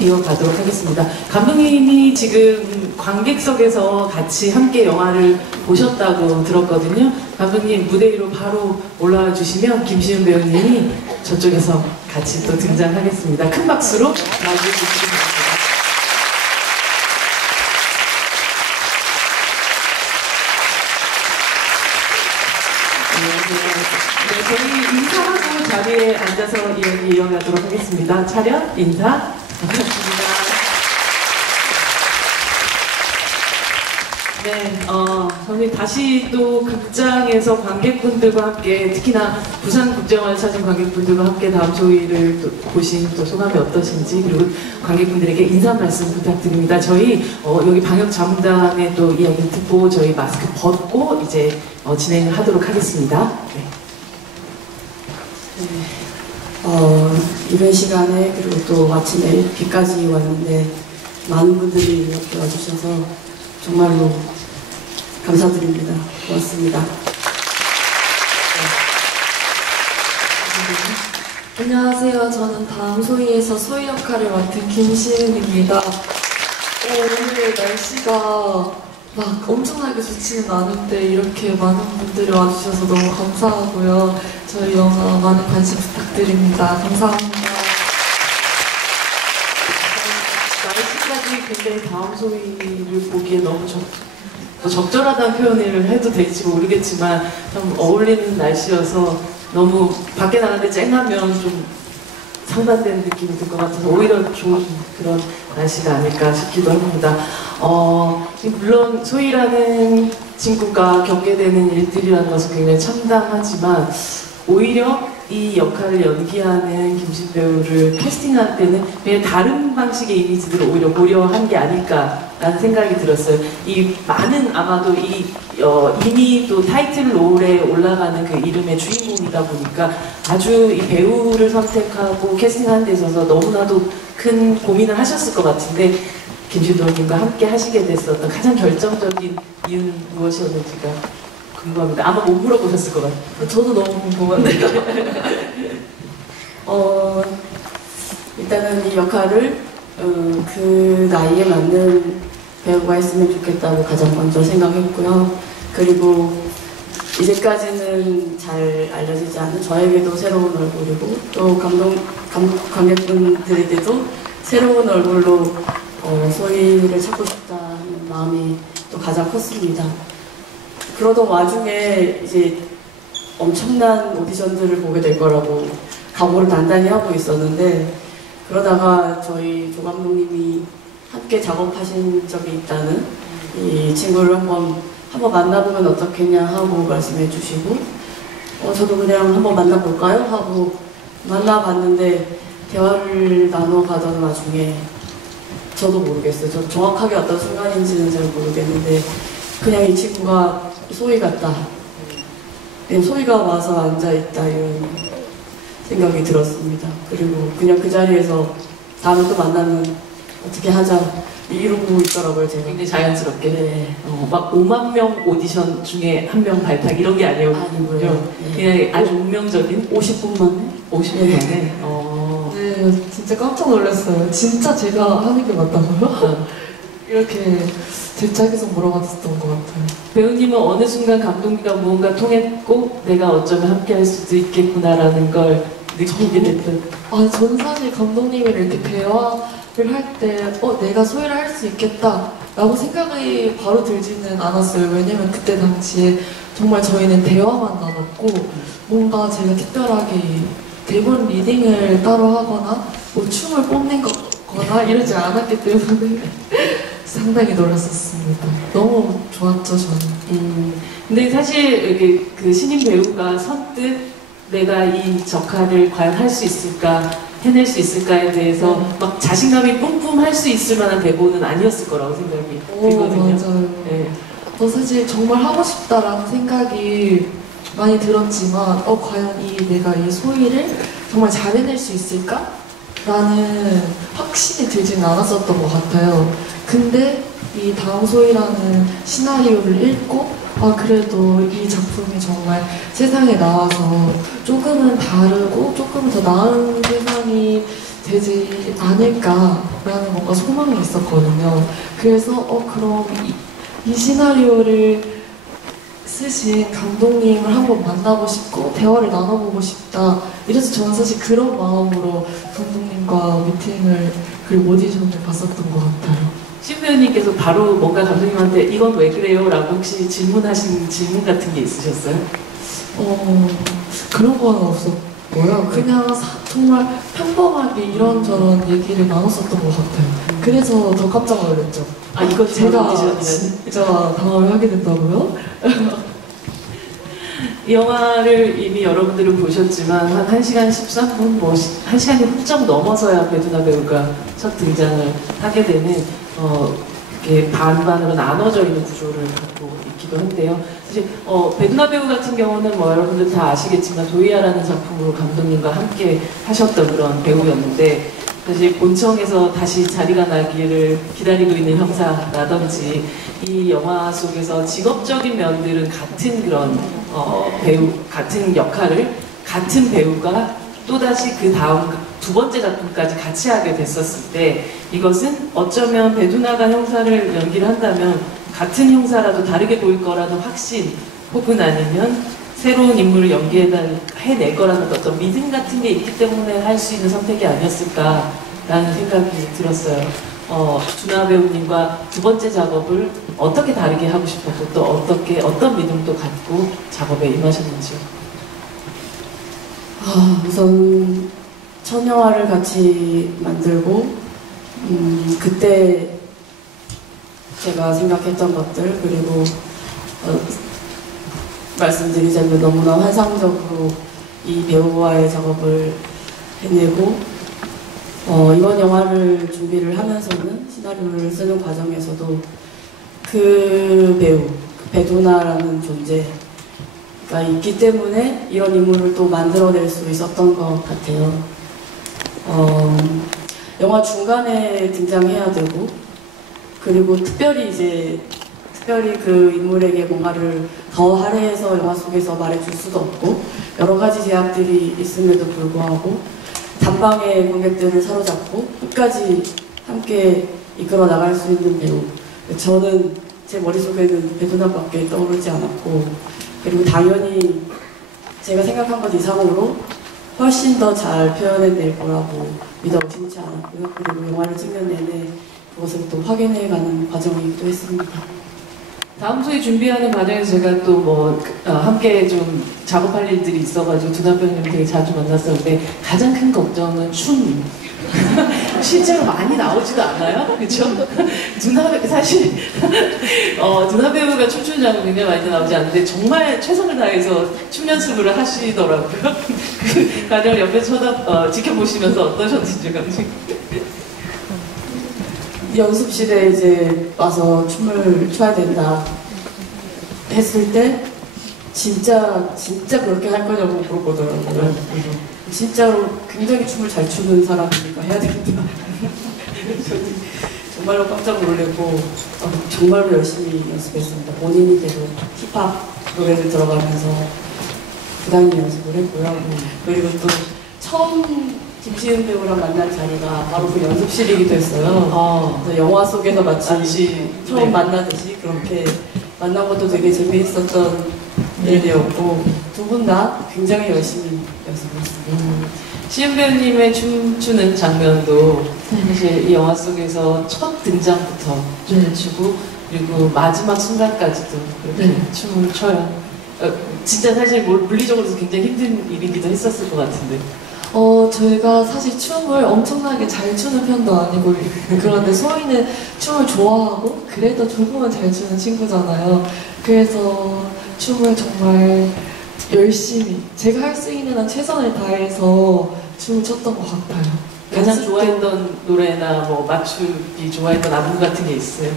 이어가도록 하겠습니다. 감독님이 지금 관객석에서 같이 함께 영화를 보셨다고 들었거든요. 감독님 무대 위로 바로 올라와 주시면 김시윤 배우님이 저쪽에서 같이 또 등장하겠습니다. 큰 박수로 맞이해 주시겠습니다. 네, 저희 인사하고 자리에 앉아서 이야기 이어가도록 하겠습니다. 차렷, 인사 부탁드립니다. 네, 저희 다시 또 극장에서 관객분들과 함께, 특히나 부산국제영화를 찾은 관객분들과 함께 다음 조이를 또 보신 또 소감이 어떠신지, 그리고 관객분들에게 인사 말씀 부탁드립니다. 저희 여기 방역자문단의 또 이야기를 듣고 저희 마스크 벗고 이제 진행을 하도록 하겠습니다. 네. 이런 시간에 그리고 또 아침에 비까지 왔는데 많은 분들이 이렇게 와주셔서 정말로 감사드립니다. 고맙습니다. 안녕하세요. 저는 다음 소희에서 소희 역할을 맡은 김시은입니다. 오늘 날씨가 막 엄청나게 좋지는 않은데 이렇게 많은 분들이 와주셔서 너무 감사하고요. 저희 영화 많은 관심 부탁드립니다. 감사합니다. 날씨까지 굉장히 다음 소희를 보기에 너무 적절하다는 표현을 해도 될지 모르겠지만 좀 어울리는 날씨여서 너무 밖에 나가는데 쨍하면 좀 상반되는 느낌이 들 것 같아서 오히려 좋은 그런 날씨가 아닐까 싶기도 합니다. 물론 소희라는 친구가 겪게 되는 일들이라는 것은 굉장히 참담하지만 오히려 이 역할을 연기하는 김신 배우를 캐스팅할 때는 그냥 다른 방식의 이미지들을 오히려 고려한 게 아닐까라는 생각이 들었어요. 이 많은 아마도 이미 또 타이틀 롤에 올라가는 그 이름의 주인공이다 보니까 아주 이 배우를 선택하고 캐스팅하는 데 있어서 너무나도 큰 고민을 하셨을 것 같은데 김신 배우님과 함께 하시게 됐었던 가장 결정적인 이유는 무엇이었는지가 궁금합니다. 아마 못 물어보셨을 것 같아요. 저도 너무 궁금한데요. 일단은 이 역할을 그 나이에 맞는 배우가 했으면 좋겠다고 가장 먼저 생각했고요. 그리고 이제까지는 잘 알려지지 않은 저에게도 새로운 얼굴이고 또 관객분들에게도 새로운 얼굴로 소희를 찾고 싶다는 마음이 또 가장 컸습니다. 그러던 와중에 이제 엄청난 오디션들을 보게 될 거라고 각오를 단단히 하고 있었는데 그러다가 저희 조 감독님이 함께 작업하신 적이 있다는 이 친구를 한번 만나보면 어떻겠냐 하고 말씀해 주시고 저도 그냥 한번 만나볼까요? 하고 만나봤는데 대화를 나눠가던 와중에 저도 모르겠어요. 저 정확하게 어떤 순간인지는 잘 모르겠는데 그냥 이 친구가 소희 같다. 그냥 소희가 와서 앉아있다 이런 생각이 들었습니다. 그리고 그냥 그 자리에서 다음에 또 만나면 어떻게 하자 이러고 있더라고요. 제가 굉장히 자연스럽게. 네. 막 5만 명 오디션 중에 한 명 발탁 이런 게 아니었군요. 네. 그냥 아주 운명적인 50분 만에? 50분 만에. 네, 진짜 깜짝 놀랐어요. 진짜 제가 하는 게 맞다고요? 이렇게 제 짝에서 물어봤었던 것 같아요. 배우님은 어느 순간 감독님과 무언가 통했고 내가 어쩌면 함께 할 수도 있겠구나라는 걸 느끼게 됐던. 저는 사실 감독님이랑 이렇게 대화를 할 때 내가 소희를 할 수 있겠다 라고 생각이 바로 들지는 않았어요. 왜냐면 그때 당시에 정말 저희는 대화만 나눴고 뭔가 제가 특별하게 대본 리딩을 따로 하거나 뭐 춤을 뽐낸 거나 이러지 않았기 때문에 상당히 놀랐었습니다. 너무 좋았죠, 저는. 근데 사실 이렇게 그 신인 배우가 선뜻 내가 이 역할을 과연 할 수 있을까, 해낼 수 있을까에 대해서 막 자신감이 뿜뿜할 수 있을 만한 대본은 아니었을 거라고 생각이 들거든요. 맞아요. 네. 사실 정말 하고 싶다라는 생각이 많이 들었지만 과연 내가 이 소희를 정말 잘 해낼 수 있을까? 라는 확신이 들지는 않았었던 것 같아요. 근데 이 다음 소희라는 시나리오를 읽고 그래도 이 작품이 정말 세상에 나와서 조금은 다르고 조금은 더 나은 세상이 되지 않을까라는 뭔가 소망이 있었거든요. 그래서 그럼 이 시나리오를 쓰신 감독님을 한번 만나고 싶고 대화를 나눠보고 싶다. 이래서 저는 사실 그런 마음으로 감독님과 미팅을 그리고 오디션을 봤었던 것 같아요. 신 배우님께서 바로 뭔가 감독님한테 이건 왜 그래요? 라고 혹시 질문하신 질문 같은 게 있으셨어요? 그런 건 없었고요. 그냥 정말 평범하게 이런저런 얘기를 나눴었던 것 같아요. 그래서 더 깜짝 놀랐죠. 아, 이거 제가 오디션이라는? 진짜 당황을 하게 된다고요? 이 영화를 이미 여러분들은 보셨지만 한 1시간 13분, 1시간이 훌쩍 넘어서야 배두나 배우가 첫 등장을 하게 되는 이렇게 반반으로 나눠져 있는 구조를 갖고 있기도 한데요. 사실 배두나 배우 같은 경우는 뭐 여러분들 다 아시겠지만 도이아라는 작품으로 감독님과 함께 하셨던 그런 배우였는데 사실 본청에서 다시 자리가 나기를 기다리고 있는 형사라든지 이 영화 속에서 직업적인 면들은 같은 그런 배우, 같은 역할을 같은 배우가 또다시 그 다음 두 번째 작품까지 같이 하게 됐었을 때 이것은 어쩌면 배두나가 형사를 연기를 한다면 같은 형사라도 다르게 보일 거라는 확신 혹은 아니면 새로운 인물을 연기해낼 거라는 어떤 믿음 같은 게 있기 때문에 할 수 있는 선택이 아니었을까라는 생각이 들었어요. 두나 배우님과 두 번째 작업을 어떻게 다르게 하고 싶었고 또 어떤 믿음도 갖고 작업에 임하셨는지요? 우선 첫 영화를 같이 만들고 그때 제가 생각했던 것들 그리고 말씀드리자면 너무나 환상적으로 이 배우와의 작업을 해내고 이번 영화를 준비를 하면서는 시나리오를 쓰는 과정에서도 그 배우, 배두나라는 존재가 있기 때문에 이런 인물을 또 만들어낼 수 있었던 것 같아요. 영화 중간에 등장해야 되고 그리고 특별히 그 인물에게 뭔가를 더 할애해서 영화 속에서 말해줄 수도 없고 여러 가지 제약들이 있음에도 불구하고 단방의 관객들을 사로잡고 끝까지 함께 이끌어 나갈 수 있는 배우. 저는 제 머릿속에는 배두나밖에 떠오르지 않았고 그리고 당연히 제가 생각한 것 이상으로 훨씬 더 잘 표현해낼 거라고 믿어 의심치 않았고요. 그리고 영화를 찍는 내내 그것을 또 확인해가는 과정이기도 했습니다. 다음 소위 준비하는 과정에서 제가 또 함께 좀 작업할 일들이 있어가지고 두나 배우님 되게 자주 만났었는데 가장 큰 걱정은 춤. 실제로 많이 나오지도 않아요? 그쵸? 사실 두나 배우가 춤추는 장면 굉장히 많이 나오지 않는데 정말 최선을 다해서 춤 연습을 하시더라고요. 그 과정을 옆에서 지켜보시면서 어떠셨는지 감독님? 연습실에 이제 와서 춤을 춰야 된다 했을 때 진짜 그렇게 할 거냐고 물어보더라고요. 진짜로 굉장히 춤을 잘 추는 사람이니까 해야 된다. 정말로 깜짝 놀래고 정말로 열심히 연습했습니다. 본인이 계속 힙합 노래를 들어가면서 부단히 연습을 했고요. 그리고 또 처음 김시은 배우랑 만난 자리가 바로 그 연습실이기도 했어요. 영화 속에서 마치 처음 만나듯이 그렇게 만난 것도 되게 재미있었던 일이었고 두 분 다 굉장히 열심히 연습했습니다. 시은 배우님의 춤추는 장면도 사실 이 영화 속에서 첫 등장부터 춤을 추고 그리고 마지막 순간까지도 그렇게 춤을 춰요. 진짜 사실 물리적으로도 굉장히 힘든 일이기도 했었을 것 같은데. 저희가 사실 춤을 엄청나게 잘 추는 편도 아니고 그런데 소희는 춤을 좋아하고 그래도 조금은 잘 추는 친구잖아요. 그래서 춤을 정말 열심히 제가 할 수 있는 한 최선을 다해서 춤을 췄던 것 같아요. 가장 좋아했던 노래나 맞추기 좋아했던 안무 같은 게 있어요?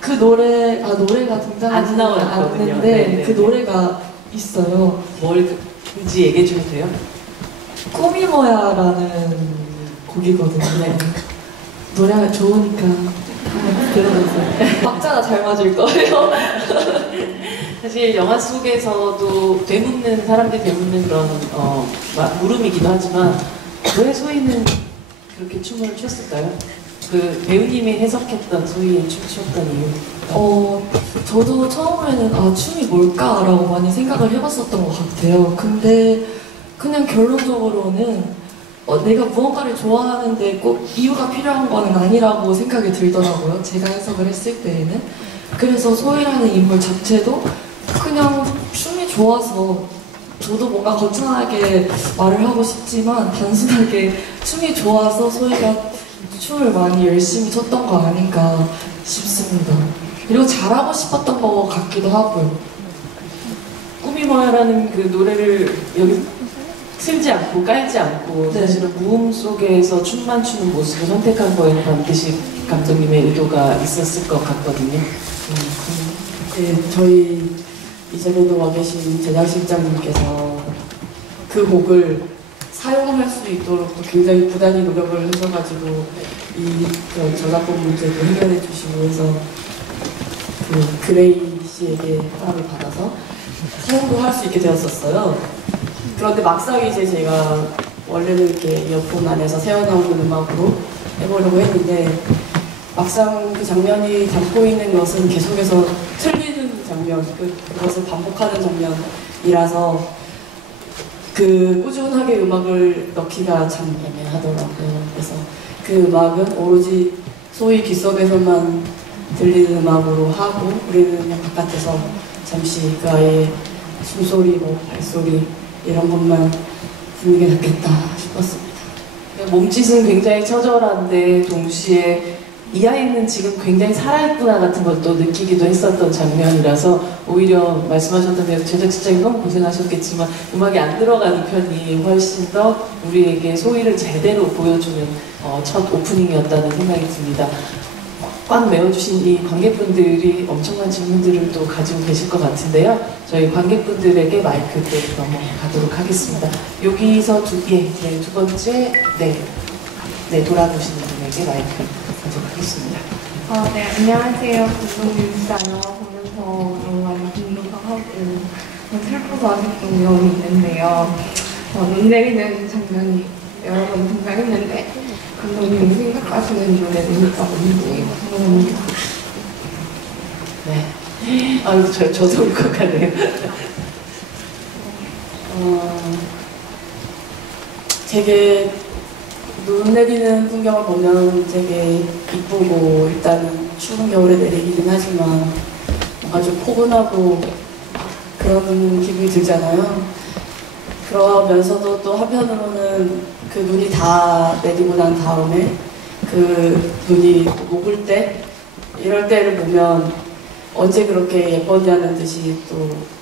그 노래가 등장하지 않았거든요. 않는데 그 노래가 있어요. 뭘지 얘기해 주면 돼요? 꿈이 뭐야라는 곡이거든요. 노래가 좋으니까 한번 들어보세요. 박자가 잘 맞을 거예요. 사실 영화 속에서도 사람들이 되묻는 그런 물음이기도 하지만 왜 소희는 그렇게 춤을 췄을까요? 그 배우님이 해석했던 소희의 춤추었던 이유. 저도 처음에는 춤이 뭘까라고 많이 생각을 해봤었던 것 같아요. 근데 그냥 결론적으로는 내가 무언가를 좋아하는데 꼭 이유가 필요한 거는 아니라고 생각이 들더라고요. 제가 해석을 했을 때에는. 그래서 소희라는 인물 자체도 그냥 춤이 좋아서, 저도 뭔가 거창하게 말을 하고 싶지만 단순하게 춤이 좋아서 소희가 춤을 많이 열심히 췄던 거 아닌가 싶습니다. 그리고 잘하고 싶었던 것 같기도 하고요. 꿈이 뭐야라는 그 노래를 여기 틀지 않고 깔지 않고 네. 사실은 무음 속에서 춤만 추는 모습을 선택한 거에는 반드시 감독님의 의도가 있었을 것 같거든요. 네, 저희 이전에도 와 계신 제작실장님께서 그 곡을 사용할 수 있도록 또 굉장히 부단히 노력을 하셔가지고 이 저작권 문제도 해결해 주시고 해서 그 그레이 씨에게 허락을 받아서 사용도 할 수 있게 되었었어요. 그런데 막상 이제 제가 원래는 이렇게 이어폰 안에서 새어나오는 음악으로 해보려고 했는데 막상 그 장면이 담고 있는 것은 계속해서 틀리는 장면, 그것을 반복하는 장면이라서 그 꾸준하게 음악을 넣기가 참 애매하더라고요. 그래서 그 음악은 오로지 소위 귓속에서만 들리는 음악으로 하고 우리는 그냥 바깥에서 잠시 그 아이의 숨소리, 뭐 발소리 이런 것만 듣는 게 낫겠다 싶었습니다. 몸짓은 굉장히 처절한데 동시에 이 아이는 지금 굉장히 살아있구나 같은 걸 또 느끼기도 했었던 장면이라서 오히려 말씀하셨던 대로 제작진장이 너무 고생하셨겠지만 음악이 안 들어가는 편이 훨씬 더 우리에게 소희를 제대로 보여주는 첫 오프닝이었다는 생각이 듭니다. 꽉 메워주신 이 관객분들이 엄청난 질문들을 또 가지고 계실 것 같은데요. 저희 관객분들에게 마이크 또 넘어가도록 하겠습니다. 여기서 두 번째, 돌아보시는 분에게 마이크 가도록 하겠습니다. 네, 안녕하세요. 감독님 진짜 영화 보면서 너무 많이 공감하고 슬퍼서 아직도 위험이 있는데요. 눈 내리는 장면이 여러 번 등장했는데 감독님이 생각하시는 노래는 있다 뭔지 궁금합니다. 네. 아유, 저도 울 것 같네요. 되게 눈 내리는 풍경을 보면 되게 이쁘고 일단은 추운 겨울에 내리기는 하지만 뭔가 좀 포근하고 그런 기분이 들잖아요. 그러면서도 또 한편으로는 그 눈이 다 내리고 난 다음에 그 눈이 녹을 때 이럴 때를 보면 언제 그렇게 예뻤냐는 듯이 또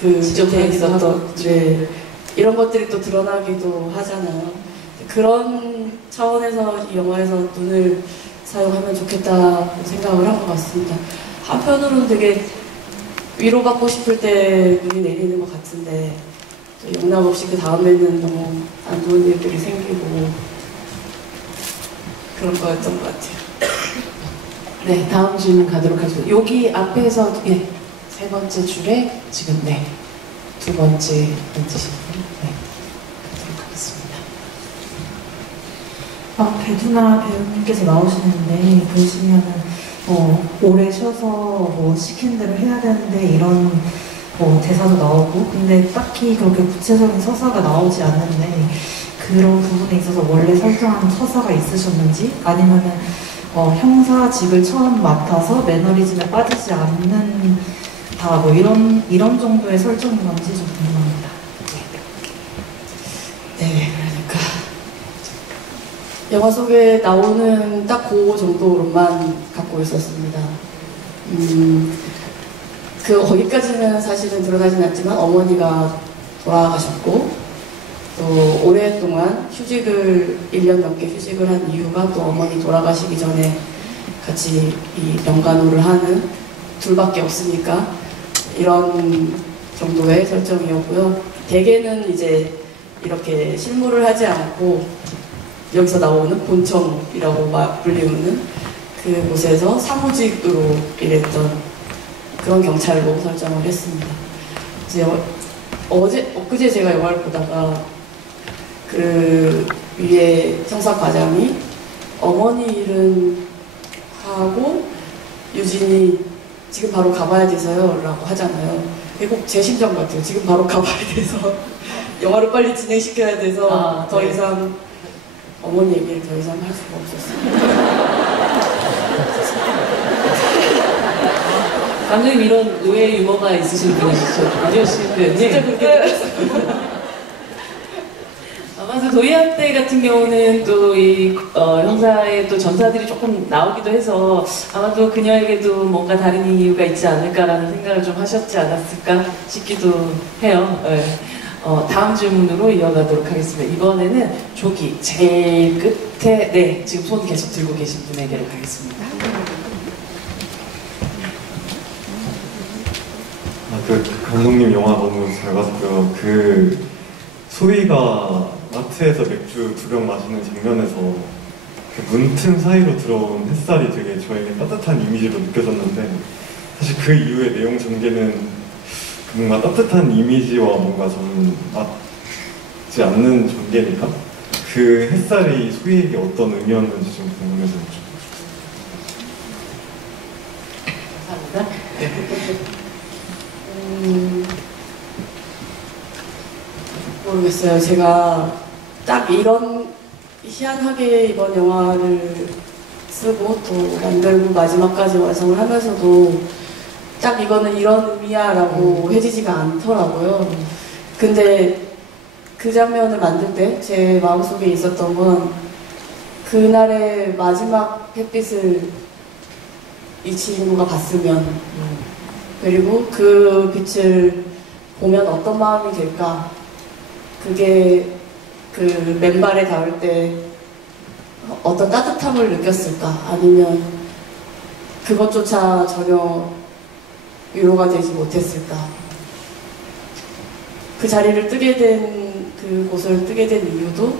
그 지저분하기도 있었던 하고. 네, 이런 것들이 또 드러나기도 하잖아요. 그런 차원에서 이 영화에서 눈을 사용하면 좋겠다고 생각을 한 것 같습니다. 한편으로는 되게 위로받고 싶을 때 눈이 내리는 것 같은데 또 용납없이 그 다음에는 너무 안 좋은 일들이 생기고 그런 거였던 것 같아요. 네, 다음 질문 가도록 하겠습니다. 여기 앞에서 세 번째 줄에 지금 두 번째 앉으신 분 가도록 하겠습니다. 배두나 배우님께서 나오시는데 보시면은 오래 쉬어서 뭐 시킨 대로 해야 되는데 이런 대사도 나오고 근데 딱히 그렇게 구체적인 서사가 나오지 않는데 그런 부분에 있어서 원래 설정한 서사가 있으셨는지 아니면은 형사직을 처음 맡아서 매너리즘에 빠지지 않는 뭐 이런 정도의 설정인 건지 좀 궁금합니다. 네, 그러니까 영화 속에 나오는 딱 그 정도로만 갖고 있었습니다. 거기까지는 사실은 드러나진 않지만 어머니가 돌아가셨고 또 오랫동안 휴직을 1년 넘게 휴직을 한 이유가 또 어머니 돌아가시기 전에 같이 이 연간호를 하는 둘밖에 없으니까 이런 정도의 설정이었고요. 대개는 이제 이렇게 실무를 하지 않고 여기서 나오는 본청이라고 불리우는 그곳에서 사무직으로 일했던 그런 경찰로 설정을 했습니다. 이제 엊그제 제가 영화를 보다가 그 위에 청사 과장이 어머니 일은 하고 유진이 지금 바로 가봐야 돼서요 라고 하잖아요. 이게 꼭 제 심정 같아요. 지금 바로 가봐야 돼서 영화를 빨리 진행시켜야 돼서 더 네. 이상 어머니 얘기를 더 이상 할 수가 없었어요. 감독님 이런 의외의 유머가 있으신 분이시죠? 안녕하세요, 배우님. 진짜 그렇게 아마도 도희한 때 같은 경우는 또 이 형사의 또 전사들이 조금 나오기도 해서 아마도 그녀에게도 뭔가 다른 이유가 있지 않을까라는 생각을 좀 하셨지 않았을까 싶기도 해요. 네. 다음 질문으로 이어가도록 하겠습니다. 이번에는 조기 제일 끝에 네 지금 손 계속 들고 계신 분에게로 가겠습니다. 그 감독님 영화 너무 잘 봤고요. 그 소희가 마트에서 맥주 2병 마시는 장면에서 그 문틈 사이로 들어온 햇살이 되게 저에게 따뜻한 이미지로 느껴졌는데 사실 그 이후의 내용 전개는 뭔가 따뜻한 이미지와 뭔가 저는 맞지 않는 전개니까 그 햇살이 소희에게 어떤 의미였는지 좀 궁금해서 감사합니다. 모르겠어요. 제가 딱 이런 희한하게 이번 영화를 쓰고 또 만들고 마지막까지 완성을 하면서도 딱 이거는 이런 의미야 라고 해지지가 않더라고요. 근데 그 장면을 만들 때 제 마음속에 있었던 건 그날의 마지막 햇빛을 이 친구가 봤으면 그리고 그 빛을 보면 어떤 마음이 들까. 그게 그 맨발에 닿을 때 어떤 따뜻함을 느꼈을까 아니면 그것조차 전혀 위로가 되지 못했을까. 그 자리를 뜨게 된 그곳을 뜨게 된 이유도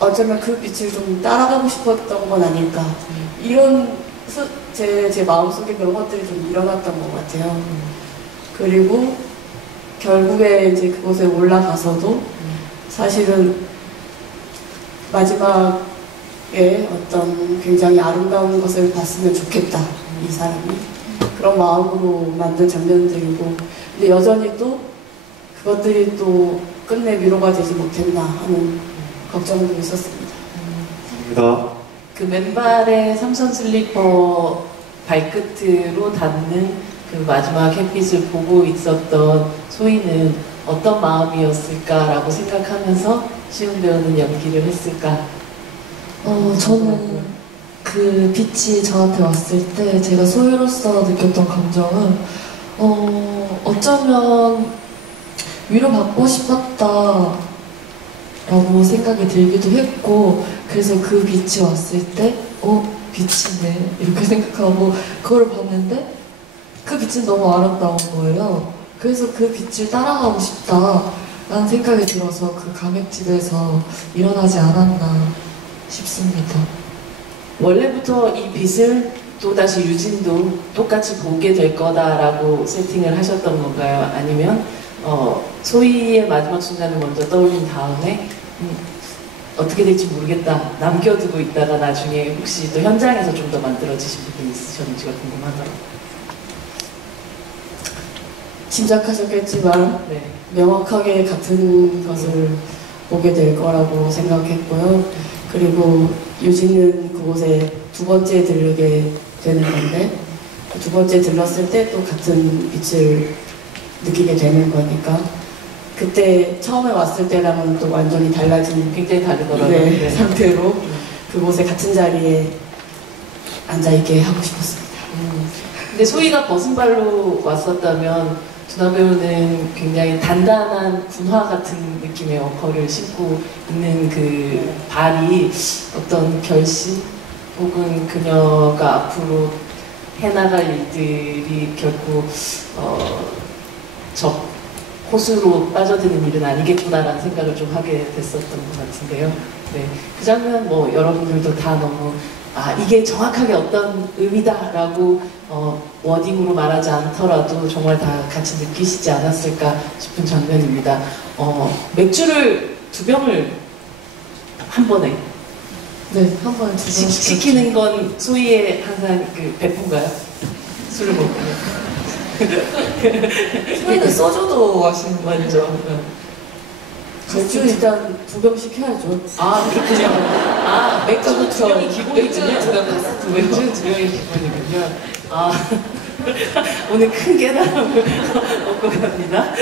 어쩌면 그 빛을 좀 따라가고 싶었던 건 아닐까. 이런 제 마음속에 그런 것들이 좀 일어났던 것 같아요. 그리고 결국에 이제 그곳에 올라가서도 사실은 마지막에 어떤 굉장히 아름다운 것을 봤으면 좋겠다, 이 사람이. 그런 마음으로 만든 장면들이고, 근데 여전히 또 그것들이 또 끝내 위로가 되지 못했나 하는 걱정도 있었습니다. 감사합니다. 그 맨발의 삼선 슬리퍼 발끝으로 닿는 그 마지막 햇빛을 보고 있었던 소희는 어떤 마음이었을까라고 생각하면서 시훈 배우는 연기를 했을까? 저는 그 빛이 저한테 왔을 때 제가 소희로서 느꼈던 감정은 어쩌면 위로받고 싶었다 라고 생각이 들기도 했고, 그래서 그 빛이 왔을 때 빛이네 이렇게 생각하고 그걸 봤는데 그 빛은 너무 아름다운 거예요. 그래서 그 빛을 따라가고 싶다라는 생각이 들어서 그 가맥집에서 일어나지 않았나 싶습니다. 원래부터 이 빛을 또다시 유진도 똑같이 보게 될 거다라고 세팅을 하셨던 건가요? 아니면 소희의 마지막 순간을 먼저 떠올린 다음에 어떻게 될지 모르겠다 남겨두고 있다가 나중에 혹시 또 현장에서 좀 더 만들어지신 부분이 있으셨는지가 궁금하더라고요. 짐작하셨겠지만 네. 명확하게 같은 것을 보게 될 거라고 생각했고요. 그리고 유진은 그곳에 두 번째 들르게 되는 건데 두 번째 들렀을 때 또 같은 빛을 느끼게 되는 거니까 그때 처음에 왔을 때랑은 또 완전히 달라진 굉장히 다르더라고요. 네, 네. 상태로 그곳에 같은 자리에 앉아있게 하고 싶었습니다. 근데 소희가 벗은 발로 왔었다면 두나 배우는 굉장히 단단한 군화 같은 느낌의 워커를 신고 있는 그 발이 어떤 결심 혹은 그녀가 앞으로 해나갈 일들이 결코 호수로 빠져드는 일은 아니겠구나라는 생각을 좀 하게 됐었던 것 같은데요. 네, 그 장면 뭐 여러분들도 다 너무 이게 정확하게 어떤 의미다라고 워딩으로 말하지 않더라도 정말 다 같이 느끼시지 않았을까 싶은 장면입니다. 맥주를 두 병을 한 번에 네, 한 번에 두 번씩 시키는 건 소희의 항상 그 배포인가요? 술을 먹으면. 소희는 소주도 마시는 거 맞죠? 맥주 일단 2병 시켜야죠. 아, 그렇군요. 아, 맥주는 두 병이 기본이군요. 맥주는 두 병. 맥주는 두 병이 기본이군요. 아, 오늘 큰 깨달음을 얻고 갑니다.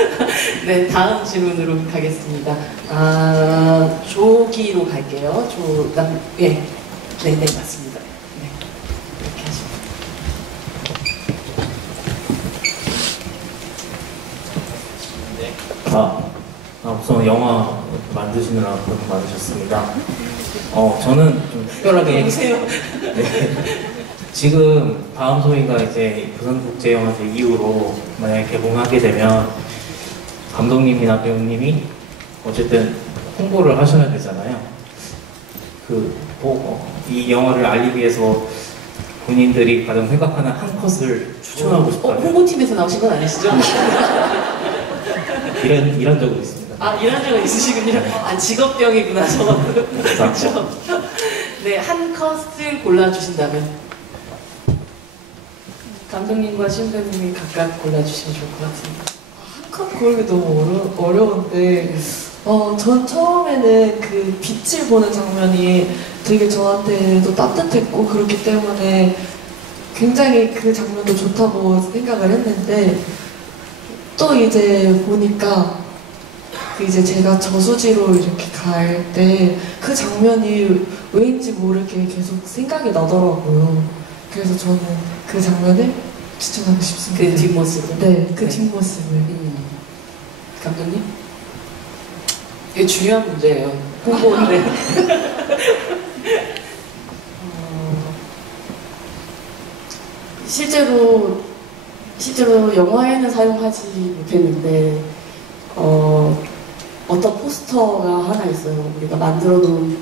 네, 다음 질문으로 가겠습니다. 아, 조기로 갈게요. 예. 네, 맞습니다. 네. 이렇게 하시면. 우선 영화 만드시느라 고생 많으셨습니다. 저는 좀 특별하게 네, 지금 다음 소희가 이제 부산국제영화제 이후로 만약에 개봉하게 되면 감독님이나 배우님이 어쨌든 홍보를 하셔야 되잖아요. 이 영화를 알리기 위해서 본인들이 가장 생각하는 한 컷을 추천하고 싶어요. 홍보팀에서 나오신 건 아니시죠? 이런 적은 있습니다. 아, 일한 적은 있으시군요. 아, 직업병이구나, 저거. 그렇죠. 네, 한 컷을 골라주신다면 감독님과 신배님이 각각 골라주시면 좋을 것 같습니다. 한 컷 고르기 너무 어려운데 전 처음에는 그 빛을 보는 장면이 되게 저한테도 따뜻했고 그렇기 때문에 굉장히 그 장면도 좋다고 생각을 했는데 또 이제 보니까 이제 제가 저수지로 이렇게 갈 때 그 장면이 왜인지 모르게 계속 생각이 나더라고요. 그래서 저는 그 장면을 추천하고 싶습니다. 그 뒷모습을? 네, 그 네. 뒷모습을. 감독님? 이게 중요한 문제예요. 홍보인데. 실제로 영화에는 사용하지 못했는데 어떤 포스터가 하나 있어요. 우리가 만들어 놓은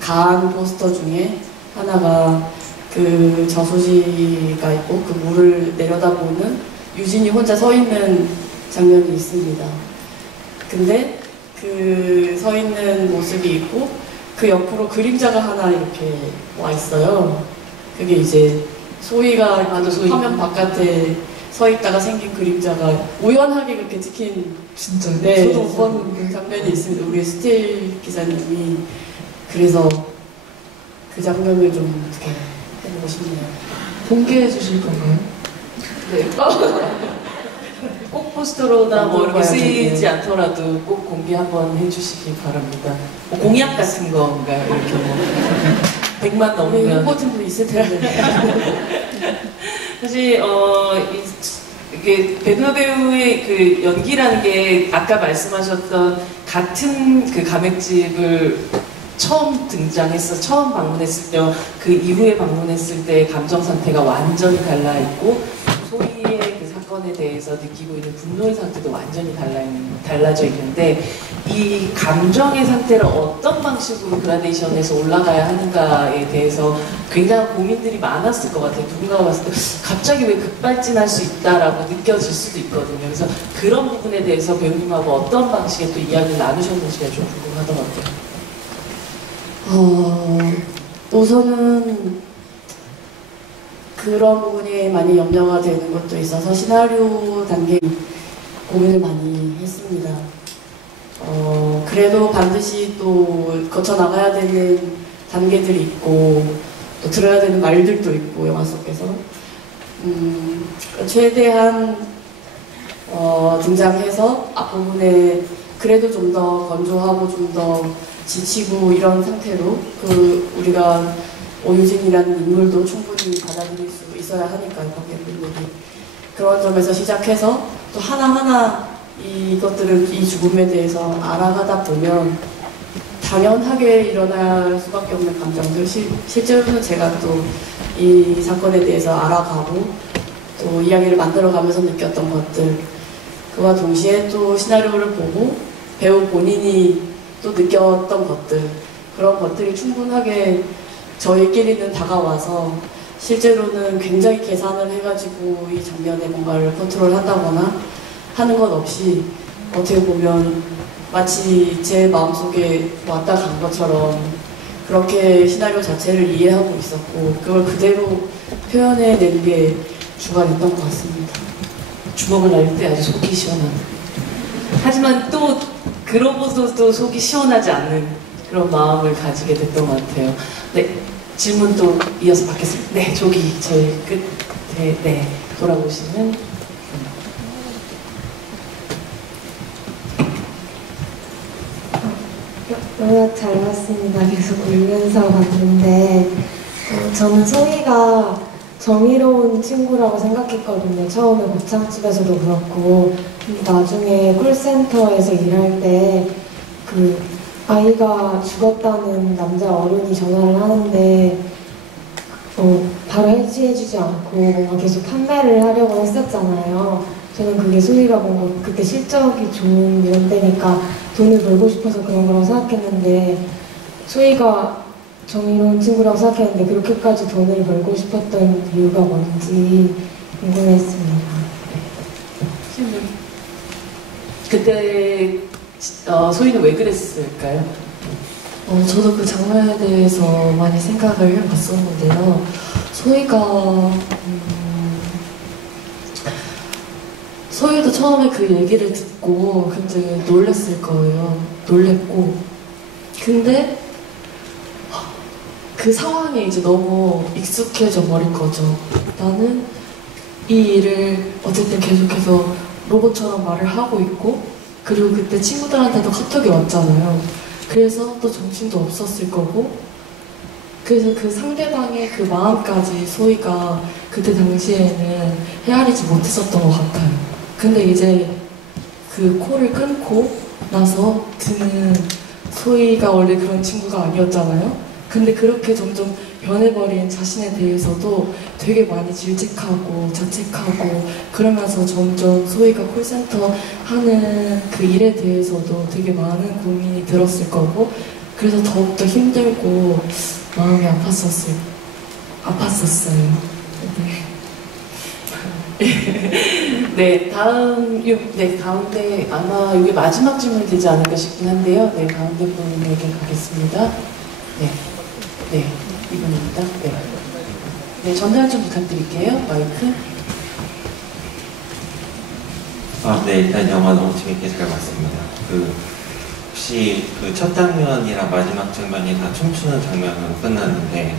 간 포스터 중에 하나가 그 저수지가 있고 그 물을 내려다보는 유진이 혼자 서 있는 장면이 있습니다. 근데 그 서 있는 모습이 있고 그 옆으로 그림자가 하나 이렇게 와 있어요. 그게 이제 소희가 화면 바깥에 서 있다가 생긴 그림자가 우연하게 그렇게 찍힌 진짜 네, 저도 못 봤는데 장면이 있습니다. 우리 스틸 기자님이 그래서 그 장면을 좀 어떻게 해보고 싶네요. 공개해 주실 건가요? 네. 꼭 포스터로나 뭐 이렇게 쓰이지 않더라도 꼭 공개 한번 해주시기 바랍니다. 뭐 공약 같은 건가요? 이렇게 뭐 100만 우리 넘으면 홍보팀도 있을 텐데. 사실 이게 배우 배우의 그 연기라는 게 아까 말씀하셨던 같은 그 가맥집을 처음 방문했을 때 그 이후에 방문했을 때 감정 상태가 완전히 달라 있고 소희의 그 사건에 대해서 느끼고 있는 분노의 상태도 완전히 달라져 있는데 이 감정의 상태를 어떤 방식으로 그라데이션에서 올라가야 하는가에 대해서 굉장한 고민들이 많았을 것 같아요. 누군가가 봤을 때 갑자기 왜 급발진할 수 있다라고 느껴질 수도 있거든요. 그래서 그런 부분에 대해서 배우님하고 어떤 방식의 또 이야기를 나누셨는지가 좀 궁금하더라고요. 우선은 그런 부분이 많이 염려가 되는 것도 있어서 시나리오 단계 고민을 많이 했습니다. 그래도 반드시 또 거쳐나가야 되는 단계들이 있고 또 들어야 되는 말들도 있고 영화 속에서 최대한 등장해서 앞부분에 그래도 좀 더 건조하고 좀 더 지치고 이런 상태로 우리가 오유진이라는 인물도 충분히 받아들일 수 있어야 하니까요. 관객분들이 그런 점에서 시작해서 또 하나하나 이것들을 이 죽음에 대해서 알아가다 보면 당연하게 일어날 수밖에 없는 감정들 실제로는 제가 또 이 사건에 대해서 알아가고 또 이야기를 만들어가면서 느꼈던 것들 그와 동시에 또 시나리오를 보고 배우 본인이 또 느꼈던 것들 그런 것들이 충분하게 저희끼리는 다가와서 실제로는 굉장히 계산을 해가지고 이 장면에 뭔가를 컨트롤한다거나 하는 것 없이 어떻게 보면 마치 제 마음속에 왔다 간 것처럼 그렇게 시나리오 자체를 이해하고 있었고 그걸 그대로 표현해낸 게 주가 됐던 것 같습니다. 주먹을 날릴 때 아주 속이 시원한. 하지만 또 그러고서도 속이 시원하지 않는 그런 마음을 가지게 됐던 것 같아요. 네, 질문 또 이어서 받겠습니다. 네, 저기 제일 끝에 네, 돌아보시는. 음악 잘 봤습니다. 계속 울면서 봤는데 저는 소희가 정의로운 친구라고 생각했거든요. 처음에 곱창집에서도 그렇고 나중에 콜센터에서 일할 때 그 아이가 죽었다는 남자 어른이 전화를 하는데 바로 해지해주지 않고 뭔가 계속 판매를 하려고 했었잖아요. 저는 그게 소희가 뭔가 그때 실적이 좋은 이런 때니까 돈을 벌고 싶어서 그런 거라고 생각했는데 소희가 정의로운 친구라고 생각했는데 그렇게까지 돈을 벌고 싶었던 이유가 뭔지 궁금했습니다. 그때 소희는 왜 그랬을까요? 저도 그 장면에 대해서 많이 생각을 해봤었는데요. 소희가 소희도 처음에 그 얘기를 듣고 굉장히 놀랐을 거예요. 놀랬고 근데 그 상황에 이제 너무 익숙해져 버린 거죠. 나는 이 일을 어쨌든 계속해서 로봇처럼 말을 하고 있고 그리고 그때 친구들한테도 카톡이 왔잖아요. 그래서 또 정신도 없었을 거고 그래서 그 상대방의 그 마음까지 소희가 그때 당시에는 헤아리지 못했었던 것 같아요. 근데 이제 그 콜을 끊고 나서 드는 소희가 원래 그런 친구가 아니었잖아요. 근데 그렇게 점점 변해버린 자신에 대해서도 되게 많이 질책하고 자책하고 그러면서 점점 소희가 콜센터 하는 그 일에 대해서도 되게 많은 고민이 들었을 거고 그래서 더욱더 힘들고 마음이 아팠었어요. 네, 네, 가운데 아마 이게 마지막 질문이 되지 않을까 싶긴 한데요. 네, 가운데 분에게 가겠습니다. 네, 이분입니다. 네, 전달 좀 부탁드릴게요. 마이크. 네, 일단 영화 너무 재밌게 잘 봤습니다. 혹시 그 첫 장면이랑 마지막 장면이 다 춤추는 장면으로 끝났는데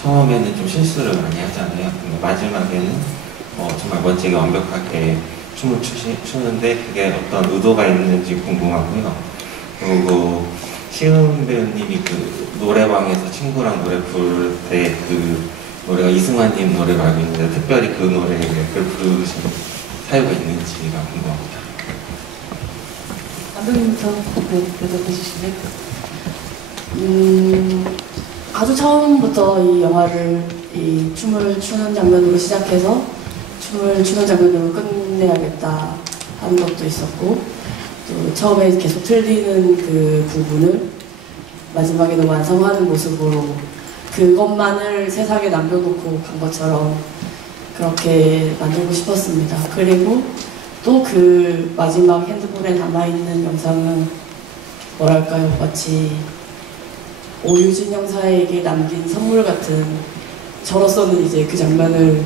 처음에는 좀 실수를 많이 하잖아요. 근데 마지막에는 정말 멋지게 완벽하게 춤을 추는데 그게 어떤 의도가 있는지 궁금하고요. 그리고 시은 배우님이 그 노래방에서 친구랑 노래 부를 때 그 노래가 이승환님 노래가 알고 있는데 특별히 그 노래를 부르신 사유가 있는지가 궁금합니다. 감독님부터 대답해 주실래요? 아주 처음부터 이 영화를 이 춤을 추는 장면으로 시작해서 춤을 추는 장면으로 끝내야겠다 하는 것도 있었고 또 처음에 계속 틀리는 그 부분을 마지막에는 완성하는 모습으로 그것만을 세상에 남겨놓고 간 것처럼 그렇게 만들고 싶었습니다. 그리고 또 그 마지막 핸드폰에 남아있는 영상은 뭐랄까요, 마치 오유진 형사에게 남긴 선물 같은, 저로서는 이제 그 장면을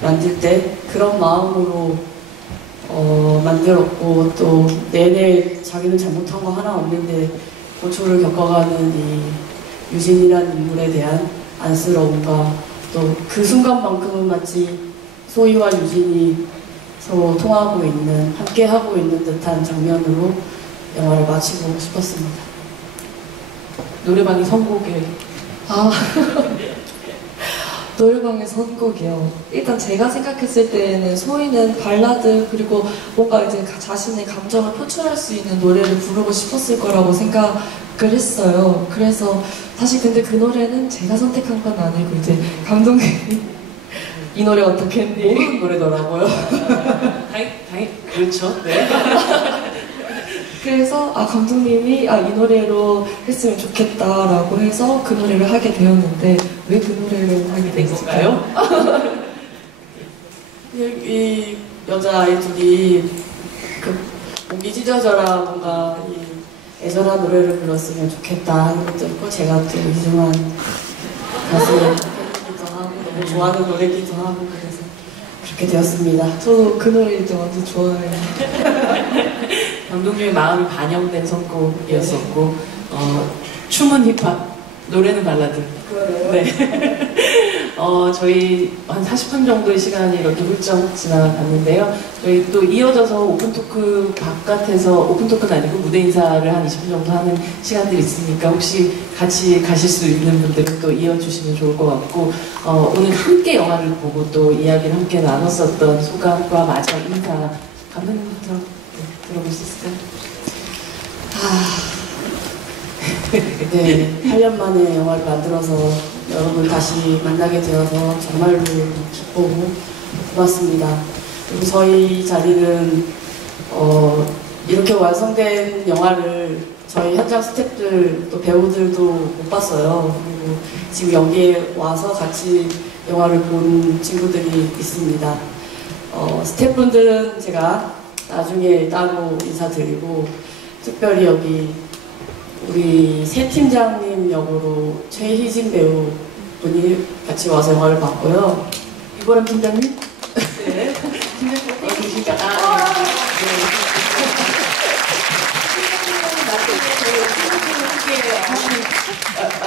만들 때 그런 마음으로 만들었고, 또 내내 자기는 잘못한 거 하나 없는데 고초를 겪어가는 이 유진이라는 인물에 대한 안쓰러움과 또 그 순간만큼은 마치 소희와 유진이 서로 통하고 있는, 함께하고 있는 듯한 장면으로 영화를 마치고 싶었습니다. 노래방의 선곡에 노래방의 선곡이요. 일단 제가 생각했을 때는 소희는 발라드 그리고 뭔가 이제 자신의 감정을 표출할 수 있는 노래를 부르고 싶었을 거라고 생각을 했어요. 그래서 사실 근데 그 노래는 제가 선택한 건 아니고 이제 감독님이 이 노래 어떻게 했니? 모르는 노래더라고요. 다행, 그렇죠. 네. 그래서 감독님이 이 노래로 했으면 좋겠다라고 해서 그 노래를 하게 되었는데 왜 그 노래를 하게 된 건가요? 이 여자아이 둘이 그 목이 찢어져라 뭔가 이 애절한 노래를 불렀으면 좋겠다 하는 것도 있고, 제가 또 이승환 가수의 팬이기도 하고 너무 좋아하는 노래기도 하고 그래서 그렇게 되었습니다. 저도 그 노래 이제 완전 좋아해요. 감독님의 마음이 반영된 선곡이었었고, 춤은 힙합, 노래는 발라드. 네. 저희 한 40분 정도의 시간이 이렇게 훌쩍 지나갔는데요. 저희 또 이어져서 오픈토크 바깥에서, 오픈토크는 아니고 무대 인사를 한 20분 정도 하는 시간들이 있으니까 혹시 같이 가실 수 있는 분들은 또 이어주시면 좋을 것 같고, 오늘 함께 영화를 보고 또 이야기를 함께 나눴었던 소감과 마지막 인사, 감독님부터 들어볼 수 있을까요? 네, 8년 만에 영화를 만들어서 여러분 다시 만나게 되어서 정말로 기쁘고 고맙습니다. 그리고 저희 자리는 이렇게 완성된 영화를 저희 현장 스태프들 또 배우들도 못 봤어요. 그리고 지금 여기에 와서 같이 영화를 본 친구들이 있습니다. 스태프분들은 제가 나중에 따로 인사드리고, 특별히 여기 우리 새 팀장님 역으로 최희진 배우분이 같이 와서 영화를 봤고요. 이보람 팀장님? 네. 팀장님 계시니까.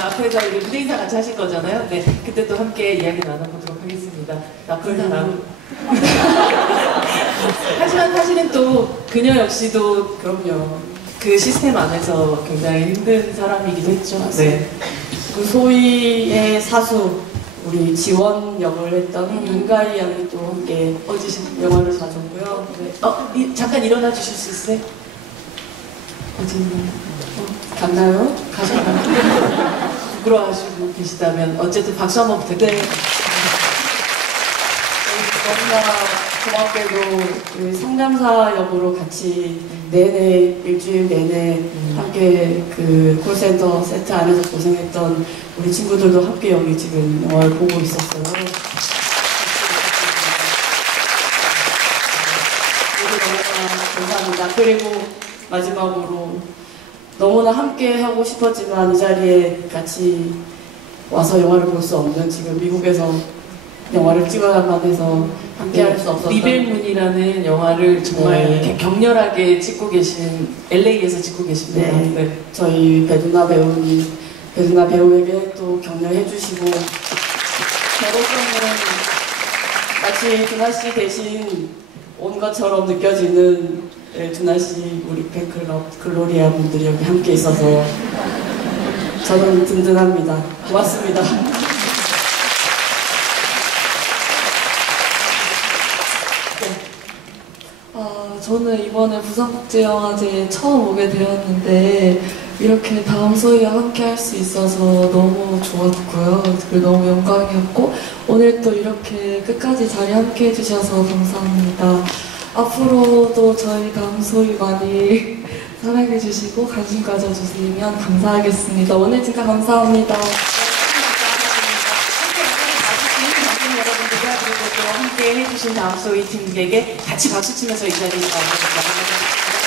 앞에서 우리 무대 인사 같이 하실 거잖아요. 네. 그때 또 함께 이야기 나눠보도록 하겠습니다. 나쁜 사람. 하지만 사실은 또 그녀 역시도 그럼요. 그 시스템 안에서 굉장히 힘든 사람이기도 했죠. 네. 그 소희의 사수, 우리 지원 역을 했던 윤가희 양이 또 함께 영화를 봐줬고요. 네. 잠깐 일어나 주실 수 있어요? 어디 있나요? 갔나요? 가셨나요? 부끄러워하시고 계시다면 어쨌든 박수 한번 부탁드려요. 너무나 고맙게도 우리 상담사 역으로 같이 내내 일주일 내내 함께 그 콜센터 세트 안에서 고생했던 우리 친구들도 함께 여기 지금 영화를 보고 있었어요. 너무나 감사합니다. 그리고 마지막으로 너무나 함께 하고 싶었지만 이 자리에 같이 와서 영화를 볼 수 없는, 지금 미국에서 영화를 찍어야만 해서 함께 할 수 없었던 리벨문이라는 영화를 정말 네. 이렇게 격렬하게 찍고 계신, LA에서 찍고 계십니다. 네. 네. 저희 배두나 배우에게 또 격려해 주시고, 저로서는 마치 두나 씨 대신 온 것처럼 느껴지는 두나 씨 우리 팬클럽 글로리아 분들이 여기 함께 있어서 저는 든든합니다. 고맙습니다. 저는 이번에 부산국제영화제에 처음 오게 되었는데 이렇게 다음 소희와 함께 할 수 있어서 너무 좋았고요. 그리고 너무 영광이었고, 오늘 또 이렇게 끝까지 자리 함께 해주셔서 감사합니다. 앞으로도 저희 다음 소희 많이 사랑해주시고 관심 가져주시면 감사하겠습니다. 오늘 진짜 감사합니다. 함께 해주신 다음 소희 팀에게 같이 박수 치면서 이 자리에 나오겠습니다.